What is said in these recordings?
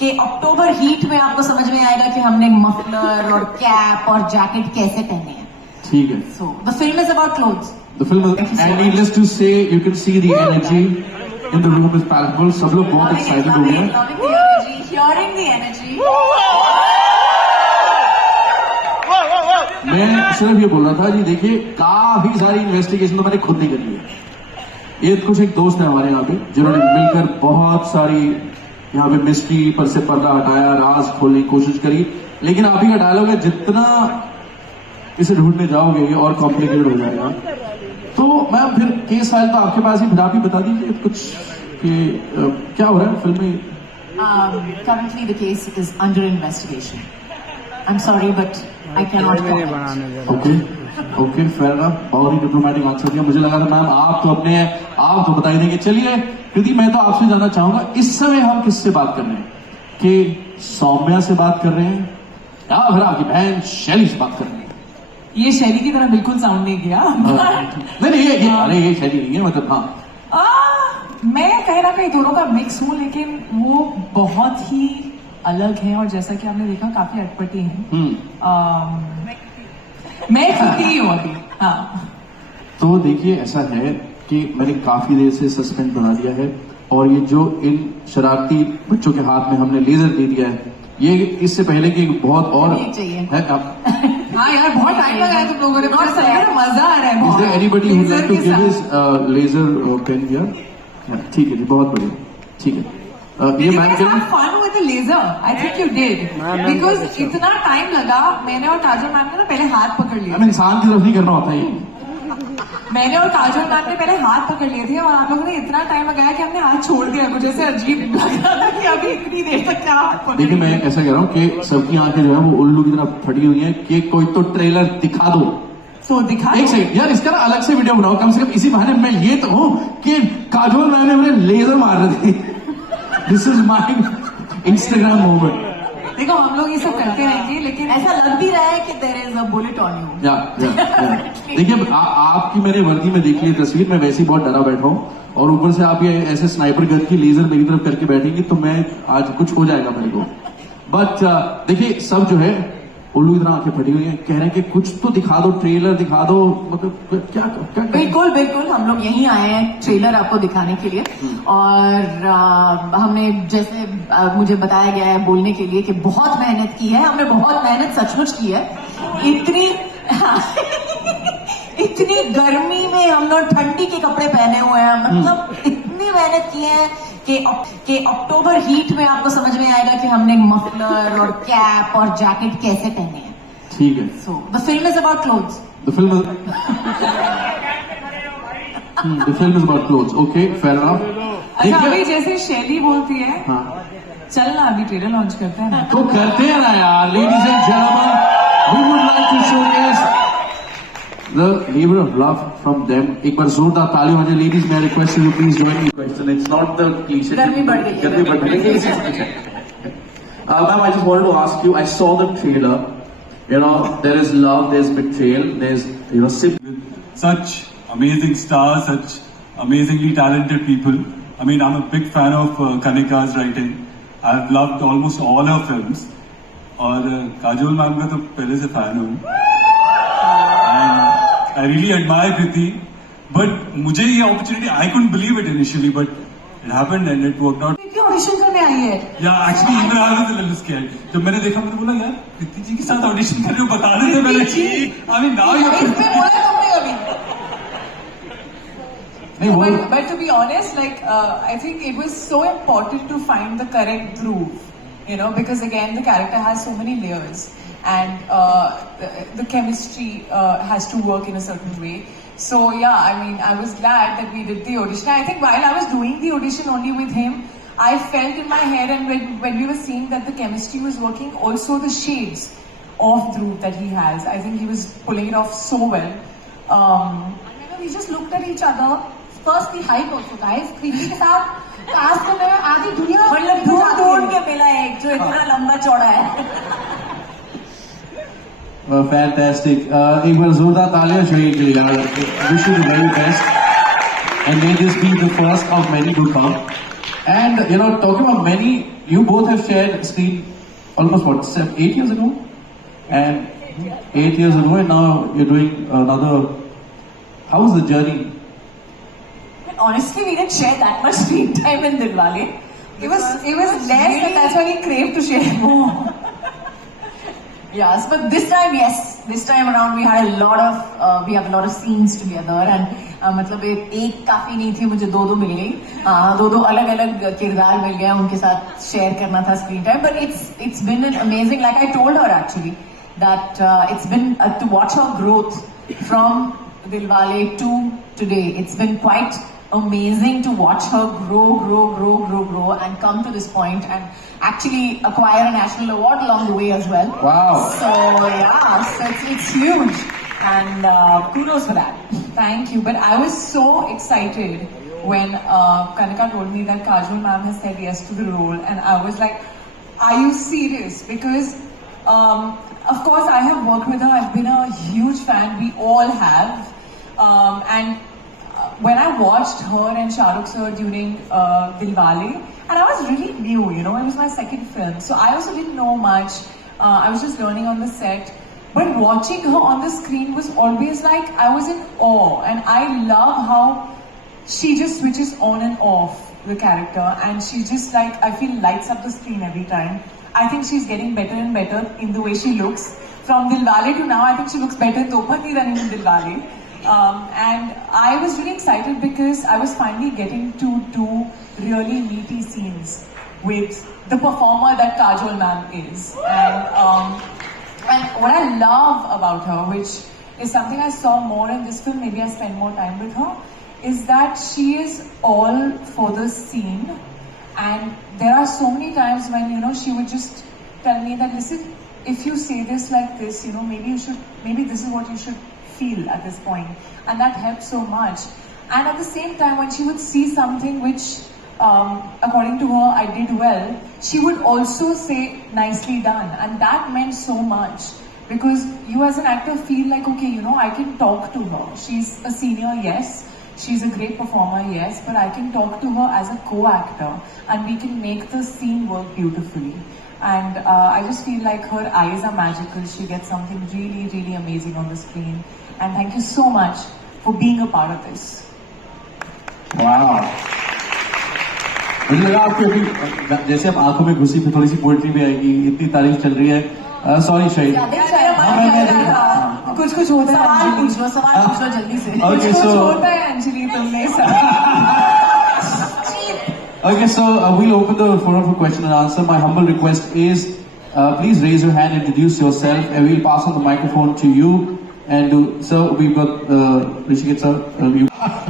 कि अक्टूबर हीट में आपको समझ में आएगा कि हमने मफलर और कैप और जैकेट कैसे पहने हैं. ठीक है. So the film is about clothes. The film is, and needless to say, you can see the energy in the room is palpable. सब लोग बहुत excited हो गए हैं. Loving the energy, hearing the energy. मैं सिर्फ ये बोल रहा था जी, देखिए काफी सारी इन्वेस्टिगेशन तो मैंने खुद नहीं करी है. ये कुछ एक दोस्त है हमारे यहाँ पे जिन्होंने मिलकर बहुत सारी यहाँ पे मिस्ट्री पर से पर्दा हटाया, राज खोलने की कोशिश करी. लेकिन आप ही का डायलॉग है, जितना इसे ढूंढने जाओगे ये और कॉम्प्लिकेटेड हो जाएगा. तो मैम फिर केस फाइल तो आपके पास ही, फिर आप ही बता दीजिए कुछ कि क्या हो रहा है फिल्म में. Currently the case is under investigation. I'm sorry but I cannot comment. Okay fair enough. बहुत ही डिप्लोमेटिक आंसर दिया. मुझे लगा था मैम आप तो बता ही देंगे. चलिए कृति, मैं तो आपसे जानना चाहूंगा इस समय हम किससे बात कर रहे हैं, कि सौम्या से बात कर रहे हैं या फिर आपकी बहन शैली से बात कर रहे हैं. ये शैली की तरह बिल्कुल साउंड नहीं किया. नहीं ये शैली नहीं है, मतलब हाँ मैं कह रहा कहीं दोनों का मिक्स हूँ, लेकिन वो बहुत ही अलग है और जैसा कि आपने देखा काफी अटपटी है. मैं खुद ही हूँ अभी. हाँ तो देखिए ऐसा है कि मैंने काफी देर से सस्पेंस बना दिया है, और ये जो इन शरारती बच्चों के हाथ में हमने लेजर दे दिया है, ये इससे पहले कि बहुत और है आप. हाँ यार बहुत टाइम लगाया तुम लोगों ने. मजा आ रहा है. Is there anybody who would like to give his laser pen here? ठीक है जी, बहुत बढ़िया. ठीक है. ये मैम के लिए fun with the laser. I think you did. Because इतना टाइम लगा. मैंने और काजल मैम ने ना पहले हाथ पकड़ लिया. इंसान की तरफ नहीं करना होता है. मैंने और काजल मैम ने पहले हाथ पकड़ लिए थे और आप लोगों ने इतना टाइम लगाया कि हमने हाथ छोड़ दिया. मुझे ऐसे अजीब लग रहा था कि अभी इतनी देर तक क्या हाथ पकड़. देखिए मैं ऐसा कह रहा हूँ कि सबकी आंखें जो है वो उल्लू की तरह फटी हुई हैं कि कोई तो ट्रेलर दिखा दो. तो दिखा एक सेकंड यार, इसका ना अलग से वीडियो बनाओ कम से कम. इसी बहाने मैं ये तो हूँ कि काजोल मैम ने मुझे लेजर मार रहे थे. This is my Instagram moment. देखो हम लोग ये सब करते रहेंगे, लेकिन ऐसा लग भी रहा है कि there is a bullet on you. देखिए आपकी मैंने वर्दी में देख ली तस्वीर. मैं वैसे ही बहुत डरा बैठा हूँ, और ऊपर से आप ये ऐसे स्नाइपर गन की लेजर मेरी तरफ करके बैठेंगे तो मैं आज कुछ हो जाएगा मेरे को. बट देखिए सब जो है उल्लू की तरह आंखें फटी हुई हैं, कह रहे हैं कि कुछ तो दिखा दो, ट्रेलर दिखा दो. मतलब क्या बिल्कुल हम लोग यहीं आए हैं ट्रेलर आपको दिखाने के लिए. और हमने जैसे मुझे बताया गया है बोलने के लिए कि बहुत मेहनत की है. हमने बहुत मेहनत सचमुच की है. इतनी गर्मी में हम लोग ठंडी के कपड़े पहने हुए हैं. मतलब इतनी मेहनत की है कि अक्टूबर हीट में आपको समझ में आएगा कि हमने मफलर और कैप और जैकेट कैसे पहने हैं. ठीक है. So the film is about clothes. The film is about clothes. Okay, fair enough. अच्छा अभी जैसे शैली बोलती है, हाँ. चल ना अभी ट्रेलर लॉन्च करते हैं ना. तो करते हैं ना यार. Ladies and gentlemen, we would like to showcase the labor of love from them. एक बार जोरदार तालियों में. Ladies, may I request you please join me. Question. It's not the cliche. गर्मी बढ़ गई. Ma'am, I just wanted to ask you. I saw the trailer. You know, there is love, there's betrayal, there's such amazing stars, such amazingly talented people. I mean, I'm a big fan of Kanika's writing. I've loved almost all her films. और Kajol ma'am का तो पहले से fan हूँ. I really admire Kriti, but मुझे ये opportunity, I couldn't believe it initially, but it happened and it worked out. Kriti audition करने आई है. Yeah, actually even I was a little scared. जब मैंने देखा मैंने बोला यार कृति जी के साथ ऑडिशन कर रहे हो, बता देते मैंने. I mean now you. इसमें बोला तुमने अभी. But to be honest, like I think it was so important to find the correct groove, you know, because again the character has so many layers, and the chemistry has to work in a certain way. So yeah, I mean, I was glad that we did the audition. I think while I was doing the audition only with him, I felt in my head, and when we were seeing that the chemistry was working, also the shades of Dhruv that he has, I think he was pulling it off so well. We just looked at each other. First the height also, guys. कृति के साथ cast करने में आधी दुनिया मतलब ढूंढ के मिला एक जो इतना लंबा चौड़ा है. Fantastic. एक बार जोरदार तालियां चाहिए के लिए. Wish you the very best, and may this be the first of many to come. And you know, talking about many, you both have shared screen almost what 8 years ago, and 8 years ago, and now you're doing another. How was the journey? Honestly, we didn't share that much screen time in Dilwale. It was less, and that's why we craved to share more. Yes, but this time, yes, this time around we had a lot of scenes together, and मतलब एक काफी नहीं थी, मुझे दो मिल गई, दो अलग अलग किरदार मिल गया, उनके साथ शेयर करना था screen time. But it's been an amazing, like I told her actually, that it's been to watch her growth from Dilwale to today. It's been quite amazing to watch her grow and come to this point and actually acquire a national award along the way as well. Wow. So yeah, so it's huge, and kudos for that. Thank you. But I was so excited when Kanika told me that Kajol ma'am has said yes to the role, and I was like, are you serious? Because of course I have worked with her. I've been a huge fan. We all have. And when I watched her and Shah Rukh sir during Dilwale, and I was really new, you know, it was my second film, so I also didn't know much. I was just learning on the set. But watching her on the screen was always like, I was in awe, and I love how she just switches on and off the character, and she just like, I feel lights up the screen every time. I think she's getting better and better in the way she looks. From Dilwale to now, I think she looks better in Topati than in Dilwale. And I was really excited because I was finally getting to do really meaty scenes with the performer that Kajol ma'am is. And what I love about her, which is something I saw more in this film, maybe I spend more time with her, is that she is all for the scene. And there are so many times when, you know, she would just tell me that, listen, if you say this like this, you know, maybe this is what you should feel at this point. And that helped so much. And at the same time, when she would see something which, according to her, I did well, she would also say, nicely done. And that meant so much. Because you as an actor feel like, okay, you know, I can talk to her. She's a senior, yes. She's a great performer, yes. But I can talk to her as a co-actor. And we can make the scene work beautifully. And I just feel like her eyes are magical. She gets something really, really amazing on the screen. And thank you so much for being a part of this. Wow. मुझे लगा आपकी अभी जैसे आप आंखों में घुसी फिर थोड़ी सी पोएट्री भी आएगी, इतनी तारीफ चल रही है. सॉरी शाहिद. कुछ होता है. सवाल पूछ लो जल्दी से. Okay, कुछ so होता है अंजलि तुमने सब. okay, so we'll open the forum for question and answer. My humble request is, please raise your hand, introduce yourself, and we'll pass on the microphone to you. And so we've got Rishikesh sir.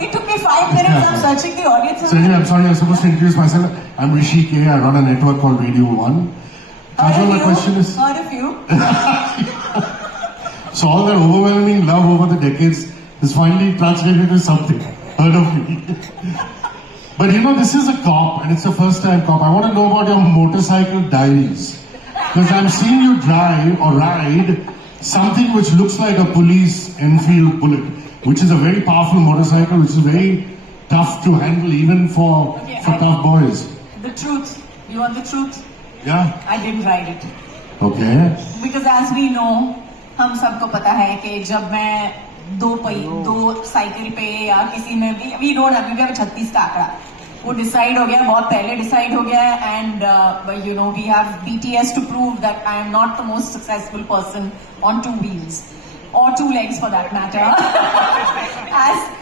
It took me 5 minutes. I'm searching the audience. So anyway, I'm sorry, I'm supposed to introduce myself. I'm Rishi K. I run a network called Radio 1. Kajol, my question is... Heard of you. So all that overwhelming love over the decades is finally translated to something. Heard of me. But you know, this is a cop, and it's a first-time cop. I want to know about your motorcycle diaries. Because I'm seeing you drive or ride something which looks like a police Enfield Bullet, which is a very powerful motorcycle, which is very tough to handle even for tough boys. The truth. You want the truth? Yeah. I didn't ride it. Okay. Because as we know, हम सबको पता है कि जब मैं दो cycle पे या किसी में भी, we don't have, we have 36 का आंकड़ा, वो डिसाइड हो गया, बहुत पहले डिसाइड हो गया, and you know, we have BTS to prove that I am not the most successful person on 2 wheels or 2 legs for that matter.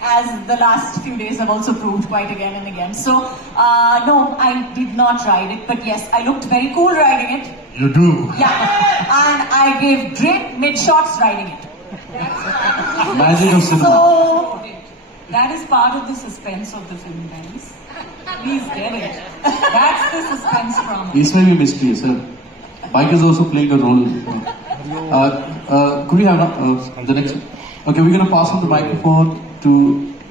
as the last few days have also proved quite again and again. So no, I did not ride it, but yes, I looked very cool riding it. You do? Yeah, and I gave great mid-shots riding it. Magic of cinema. So That is part of the suspense of the film, guys. Please get it. That's the suspense from it. इसमें भी mystery है sir. Mike is also playing a role. Could we have the next? Okay, we're gonna pass on the microphone to.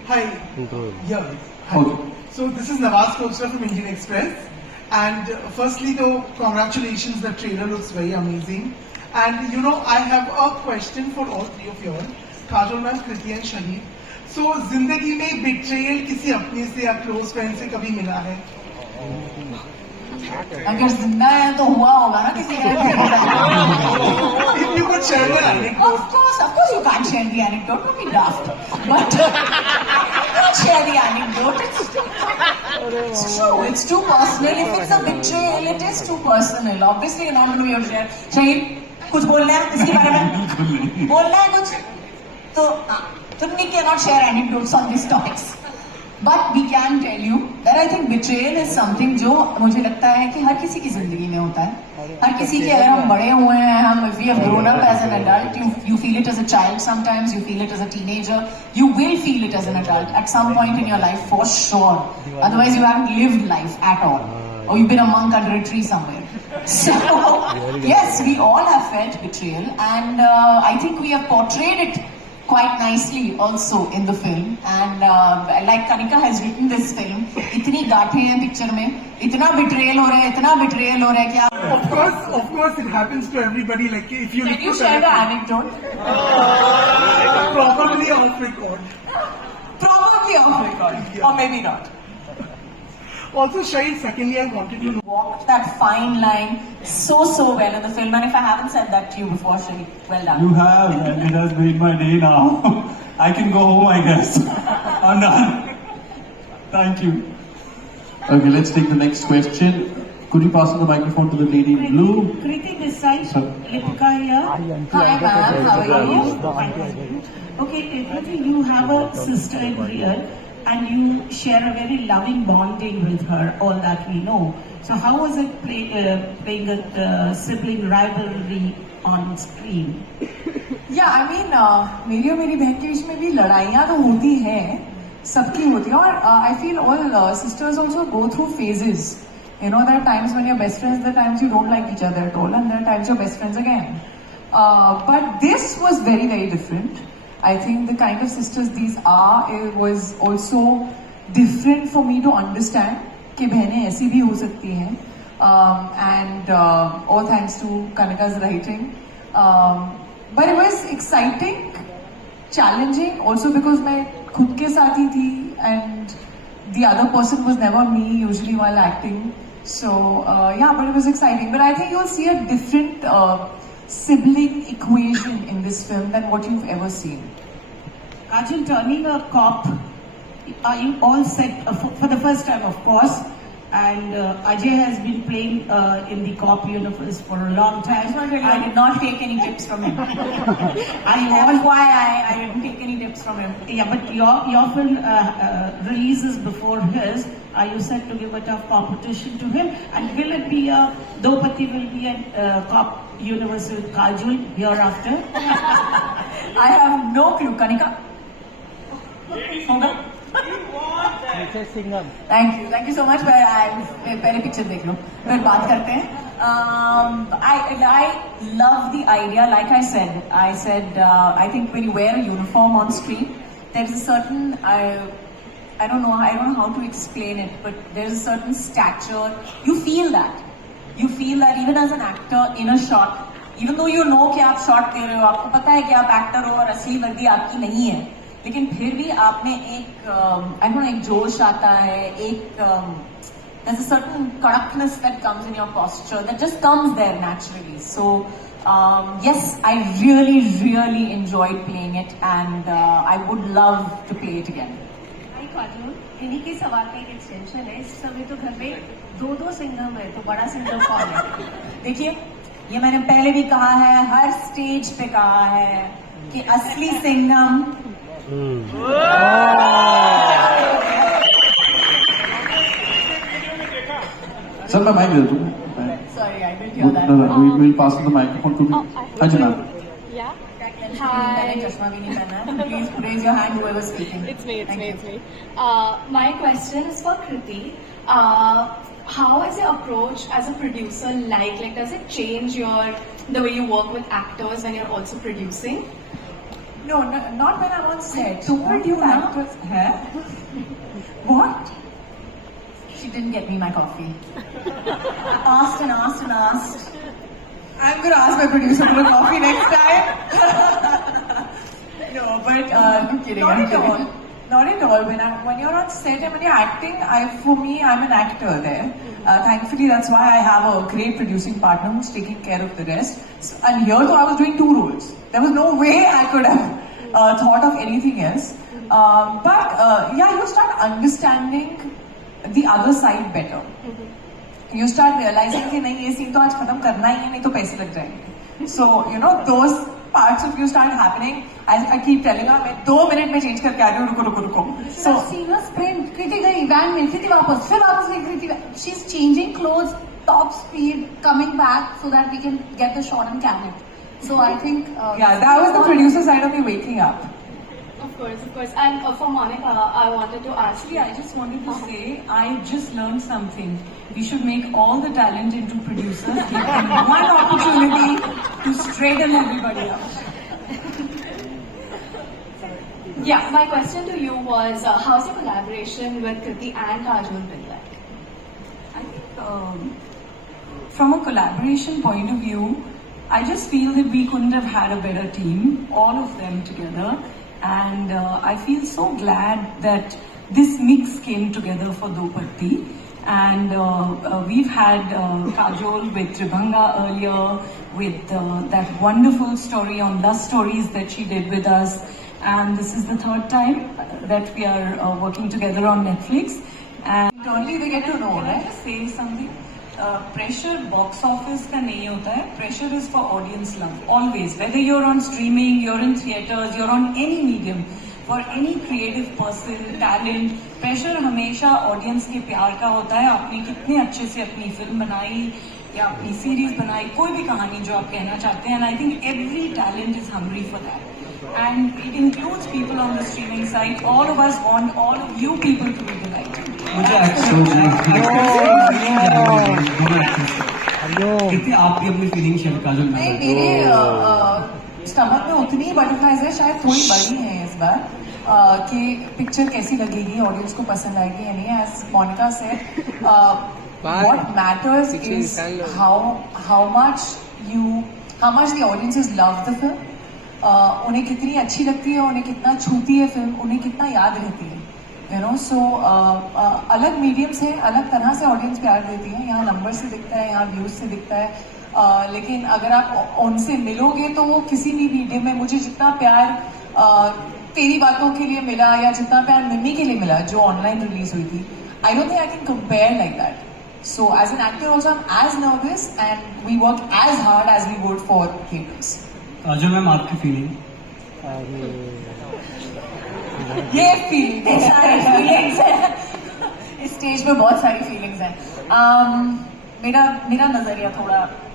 Hi. Yeah. Hi. Okay. So this is Nawaz Kochhar from Indian Express. And firstly though, congratulations, the trailer looks very amazing. And you know, I have a question for all 3 of you all. Kajol ma'am, Kriti and Shaheed. So, जिंदगी में betrayal किसी अपने से या close friend से कभी मिला है? अगर जिंदा है तो हुआ होगा ना किसी का. If you could share the anecdote. Of course, you can't share the anecdote. Don't be daft. But don't share the anecdote. It's true. It's too personal. If it's a betrayal, it is too personal. Obviously, you're not going to be able to share. Shahid, कुछ बोलना है इसके बारे में? बोलना है कुछ? तो तुमने cannot share anecdotes on these topics. But we can tell you that I think betrayal is something जो मुझे लगता है कि हर किसी की जिंदगी में होता है. हर किसी के, अगर हम बड़े हुए हैं, हम if we have grown up as an adult, you feel it as a child sometimes, you feel it as a teenager, you will feel it as an adult at some point in your life for sure. Otherwise you haven't lived life at all. Or you've been a monk under a tree somewhere. So, yes, we all have felt betrayal, and I think we have portrayed it quite nicely also in the film. And like Kanika has written this film, इतनी गाठें हैं picture में, इतना betrayal हो रहा है, इतना betrayal हो रहा है कि आप. Of course, it happens to everybody. Like if you. Can you share the anecdote? Probably off record. Probably off record, or maybe not. Also, Shahid, secondly, I wanted to know. Walked that fine line so well in the film, and if I haven't said that to you before, Shahid, well done. You have, and it has made my day now. I can go home, I guess. I'm done. Thank you. Okay, let's take the next question. Could you pass on the microphone to the lady in blue? Kriti this side, Sir. Lipika here. Hi ma'am, how are you? Okay, Kriti, you have a sister in real and you share a very loving bonding with her, all that we know. So how was it playing a sibling rivalry on screen? Yeah, I mean, मेरी और मेरी बहन के बीच में भी लड़ाइयाँ तो होती हैं, सबकी होती हैं, और I feel all sisters also go through phases. You know, there are times when you're best friends, there are times you don't like each other at all, and there are times you're best friends again. But this was very, very different. I think the kind of sisters these are, it was also different for me to understand कि बहनें ऐसी भी हो सकती हैं. And all thanks to Kanika's writing. But it was exciting, challenging, also because मैं खुद के साथ ही थी, and the other person was never me usually while acting. So yeah, but it was exciting. But I think you'll see a different sibling equation in this film than what you've ever seen. Kajal, turning a cop, are you all set for the first time, of course? And Ajay has been playing in the cop universe for a long time. I did not take any tips from him. Are you all? FYI, I didn't take any tips from him. Yeah, but your film releases before his. Are you set to give a tough competition to him? And will it be Dopati will be a cop universe with Kajal hereafter? I have no clue. Kanika? होगा? Thank you so much. पहले picture देख लो, फिर बात करते हैं. I love the idea. Like I said, I think when you wear a uniform on screen, there's a certain I don't know how to explain it, but there's a certain stature. You feel that even as an actor in a shot, even though you know कि आप shot ले रहे हो, आपको पता है कि आप actor हो और असली वर्दी आपकी नहीं है, लेकिन फिर भी आप में एक एक जोश आता है, there's a certain kadakness that comes in your posture that just comes there naturally. So yes, I really enjoyed playing it, and I would love to play it again. हाय काजल, इन्हीं के सवाल का एक एक्सटेंशन है. इस समय तो घर में दो सिंघम है, तो बड़ा सिंघम कौन है? देखिए, ये मैंने पहले भी कहा है, हर स्टेज पे कहा है कि असली सिंघम Sir, मैं mic दे दूँ. Sorry, I didn't hear that. No, we'll pass on the microphone to me. हाँ जी मैम. मैंने चश्मा भी नहीं पहना है. Please raise your hand, whoever is speaking. It's me. My question is for Kriti. How is your approach as a producer like? Like, does it change the way you work with actors when you're also producing? No, not when I'm on set. Told you na? actors. Huh? What? She didn't get me my coffee. Asked. I'm going to ask my producer for a coffee next time. No, but I'm kidding. not I'm at all. kidding. Not at all. When you're on set and when you're acting, for me, I'm an actor there. Thankfully, that's why I have a great producing partner who's taking care of the rest. So, and here, though, I was doing 2 roles. There was no way I could have thought of anything else. Yeah, you start understanding the other side better. You start realizing कि नहीं ये scene तो आज खत्म करना ही है, नहीं तो पैसे लग जाएंगे. So you know those parts of you start happening. I keep telling her मैं 2 मिनट में change करके आ रही हूँ, रुको. So seen a sprint. कृति गई वैन में, कृति वापस, फिर वापस गई कृति. She's changing clothes, top speed, coming back so that we can get the shot and can it. So I think yeah, that was the producer side of me waking up. Of course. And for Monica, I wanted to ask you. I just wanted to say, I just learned something. We should make all the talent into producers, give them one opportunity to straighten everybody up. Yeah, my question to you was, how's your collaboration with Kriti and Kajol been like? I think from a collaboration point of view, I just feel that we couldn't have had a better team, all of them together. And I feel so glad that this mix came together for Do Patti. And we've had Kajol with Tribhanga earlier, with that wonderful story on Lust Stories that she did with us. And this is the 3rd time that we are working together on Netflix. And Only they get to know, can I right? just say something? Pressure box office का नहीं होता है. Pressure is for audience love. Always. Whether you're on streaming, you're in theaters, you're on any medium. For any creative person, talent, pressure हमेशा audience के प्यार का होता है. आपने कितने अच्छे से अपनी फिल्म बनाई या अपनी सीरीज बनाई, कोई भी कहानी जो आप कहना चाहते हैं. And I think every talent is hungry for that. And it includes people on the streaming side. All of us want all of you people to be delighted. कितनी आप भी अपनी फीलिंग शेयर काजल में नहीं, मेरे स्टमक में उतनी butterflies है, शायद थोड़ी बड़ी है इस बार, कि पिक्चर कैसी लगेगी, ऑडियंस को पसंद आएगी या नहीं. As Monica said, what matters is how much the audiences love the film. उन्हें कितनी अच्छी लगती है, उन्हें कितना छूती है फिल्म, उन्हें कितना याद रहती है. So अलग मीडियम्स हैं, अलग तरह से ऑडियंस प्यार देती है. यहाँ नंबर से दिखता है, यहाँ व्यूज से दिखता है. लेकिन अगर आप उनसे मिलोगे तो वो किसी भी मीडियम में, मुझे जितना प्यार तेरी बातों के लिए मिला या जितना प्यार मिम्मी के लिए मिला जो ऑनलाइन रिलीज हुई थी, I don't think I can compare like that. So as an actor also I'm as nervous and we work as hard as we would for theaters. Kajal ma'am आपकी फीलिंग? ये feeling सारी feelings हैं. इस stage पे बहुत सारी feelings हैं. मेरा नजरिया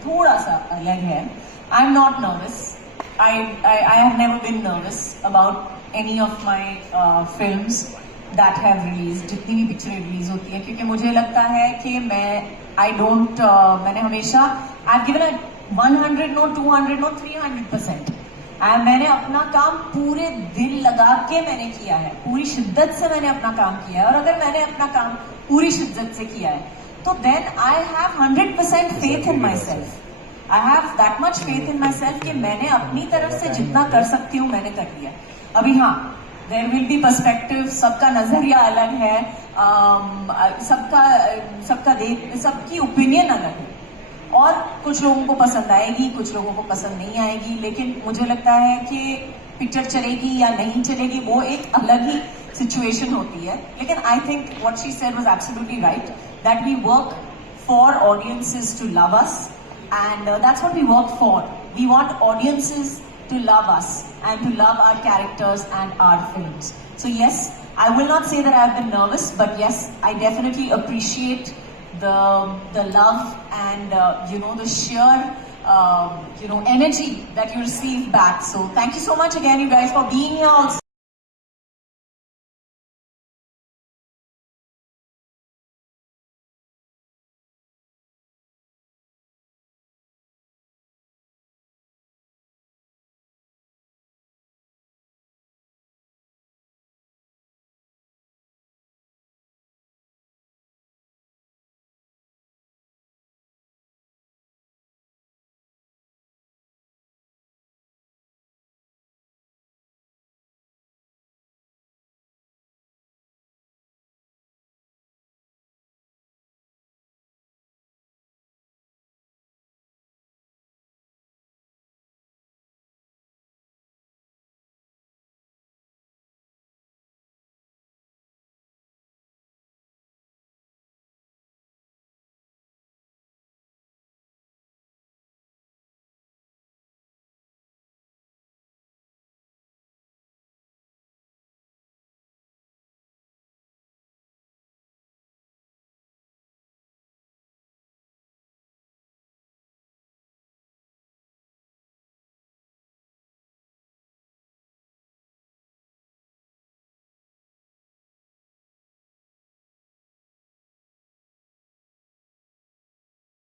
थोड़ा सा अलग है. I am not nervous. I have never been nervous about any of my films that have released, जितनी भी पिक्चरें रिलीज होती हैं, क्योंकि मुझे लगता है कि मैंने हमेशा I've given a 100 no 200 no 300%. मैंने अपना काम पूरे दिल लगा के मैंने किया है, पूरी शिद्दत से मैंने अपना काम किया है. और अगर मैंने अपना काम पूरी शिद्दत से किया है तो then I have 100% faith in myself. I have that much faith in myself कि मैंने अपनी तरफ से जितना कर सकती हूँ मैंने कर लिया. अभी हाँ, there will be perspective, सबका नजरिया अलग है, सबकी ओपिनियन अलग है, और कुछ लोगों को पसंद आएगी, कुछ लोगों को पसंद नहीं आएगी. लेकिन मुझे लगता है कि पिक्चर चलेगी या नहीं चलेगी वो एक अलग ही सिचुएशन होती है. लेकिन I think what she said was absolutely right, that we work for audiences to love us, and that's what we work for. We want audiences to love us and to love our characters and our films. So yes, I will not say that I have been nervous, but yes, I definitely appreciate the love and the sheer energy that you receive back. So thank you so much again, you guys, for being here also.